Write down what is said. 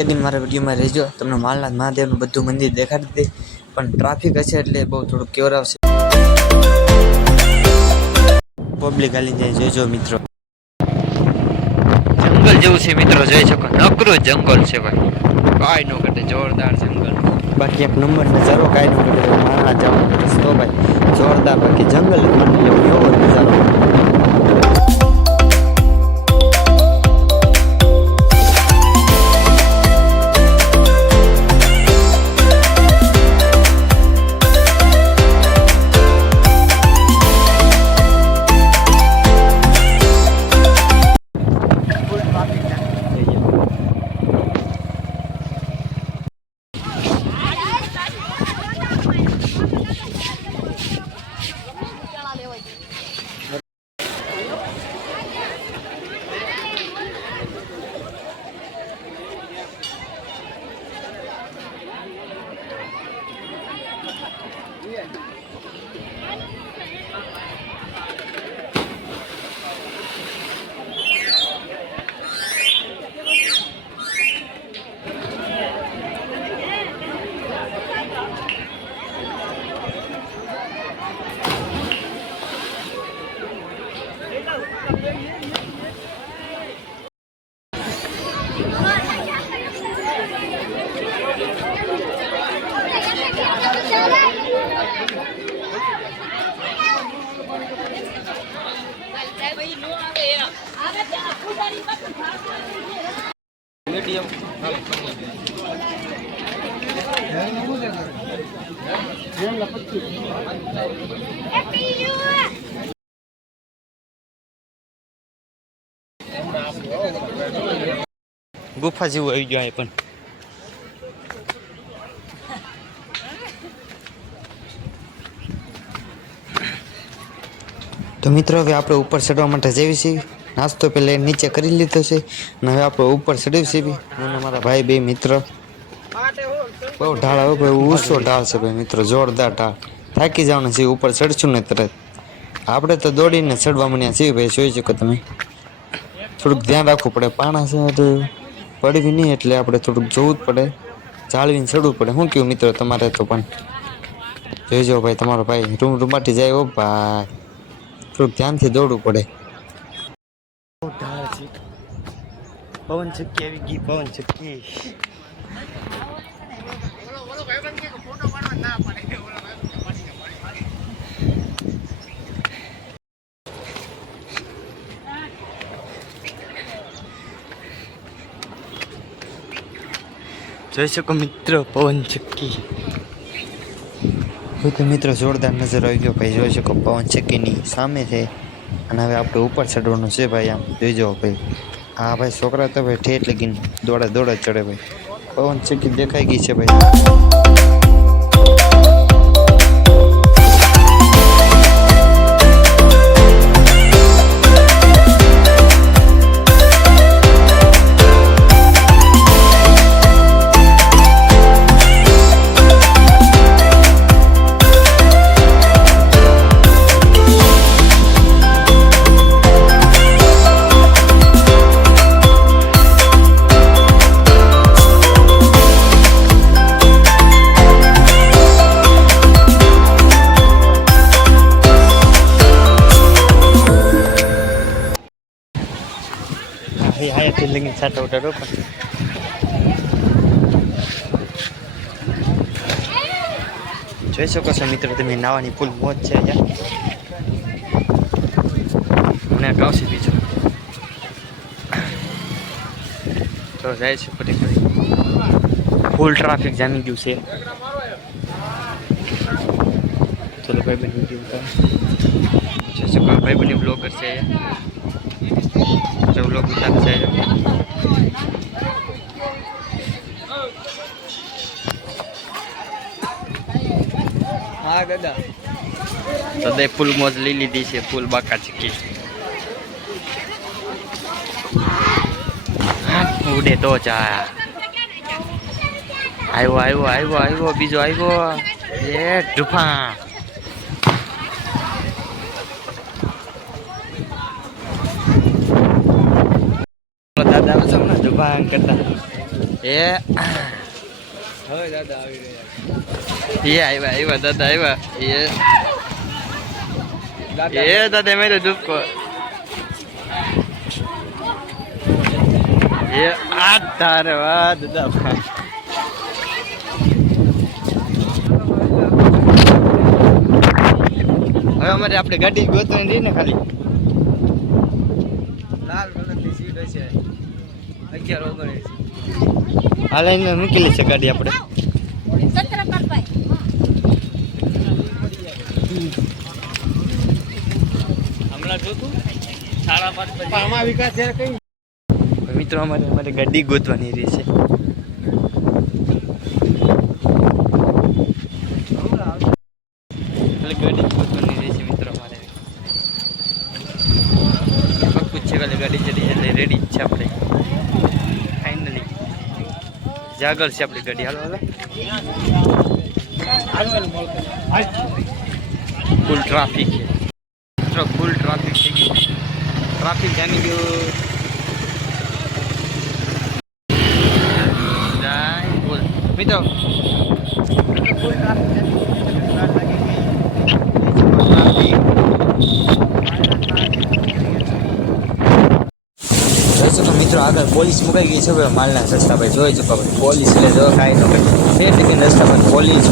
લગીને મારા વિડીયોમાં રહેજો, તમને માલનાથ મહાદેવનું બધું મંદિર દેખાડી દે, પણ ટ્રાફિક હશે એટલે બહુ થોડુંક કેવર આવશે. પબ્લિક હાલી જાય, જોજો મિત્રો. જંગલ જેવું છે મિત્રો, જોઈ શકો, નકરું જંગલ છે ભાઈ, કાંઈ ન ઘટે, જોરદાર જંગલ. બાકી એક નંબર નજારો, કાંઈ ન ઘટે. માલનાથ જવાનો રસ્તો ભાઈ જોરદાર, બાકી જંગલ જ માની લેવું, એવો નજારો. ગુફા જેવું આવી ગયું પણ તો મિત્રો હવે આપણે ઉપર ચડવા માટે જઈએ છીએ. નાસ્તો પહેલા નીચે કરી લીધો છે અને હવે આપણે ઉપર ચડ્યું છે. અને મારા ભાઈ બે મિત્ર બહુ ઢાળ આવે ભાઈ, ઊંચો ઢાળ છે ભાઈ મિત્રો, જોરદાર ઢાળ. થાકી જવાનું છે ઉપર ચડશું ને તરત. આપણે તો દોડીને ચડવા માંડ્યા છીએ ભાઈ, જોઈ શકો તમે. થોડુંક ધ્યાન રાખવું પડે, પાણા છે એટલે પડવી નહીં, એટલે આપણે થોડુંક જોવું જ પડે, જાળવીને ચડવું પડે. શું કહ્યું મિત્રો તમારે? તો પણ જોઈજો ભાઈ, તમારો ભાઈ રૂમાટી જાય હો ભાઈ, થોડુંક ધ્યાનથી દોડવું પડે. પવન ચક્કી આવી ગઈ, પવન ચક્કી. જોઈ શકો મિત્રો, પવન ચક્કી. તો મિત્રો જોરદાર નજર આવી ગયો ભાઈ, જોઈ શકો પવન ચક્કીની સામે છે. અને હવે આપણે ઉપર ચડવાનું છે ભાઈ, આમ જોઈજો ભાઈ. હા ભાઈ, છોકરા તો ભાઈ ઠેઠ લગીને દોડા ચડે ભાઈ. પવન ચક્કી દેખાઈ ગઈ છે ભાઈ. હાયાથી લગીને સાટા ઉટાડો પણ જોઈ શકો છો મિત્રો તમે, નાવાની ફૂલ મોજ છે અહીંયા. મને ગાવશે બીજું તો જાય છે ફરી ફૂલ ટ્રાફિક જામી ગયું છે. ચલો ભાઈ બની ગયું, જોઈ શકો ભાઈ બની બ્લોગર છે અહીંયા. जो लोग उतर से हाँ गदा तो दे फूल मोज ली लीधी से फूल बाका चक्की उड़े तो चा आयो बीजो आयो ये डुफा दादा डुफा करता એ હવે દાદા આવી રહ્યા આવ્યા દાદા આવ્યા દાદા એ દાદા મેં તો દુઃખો એ આ તારે વાહ દાદા ભાઈ હવે અમારે આપણે ગાડી ગોતવાની રહી ને ખાલી લાલ કલરની સીટ હશે 11:19 હાલ એને મૂકેલી છે ગાડી આપણે હમણાં જોતું 5:30 આમાં વિકાસ છે કઈ મિત્રો અમારે ગાડી ગોતવાની રહી છે એટલે ગાડી ગોતવાની રહી છે મિત્રો અમારે પક્કું છે કાલે ગાડી ચડી એટલે રેડી જ છે આપણે ફાઇનલી જાગર છે આપણી ગાડી હાલો ફૂલ ટ્રાફિક છે મિત્રો ફૂલ ટ્રાફિક થઈ ગયું ટ્રાફિક જામી ગયું મિત્રો મિત્રો આગળ પોલીસ મુકાઈ ગઈ છે માલના રસ્તા પર જોઈ ચૂકો પોલીસ એટલે જો કાંઈ ન કંઈ 2 સેકન્ડ રસ્તા પર પોલીસ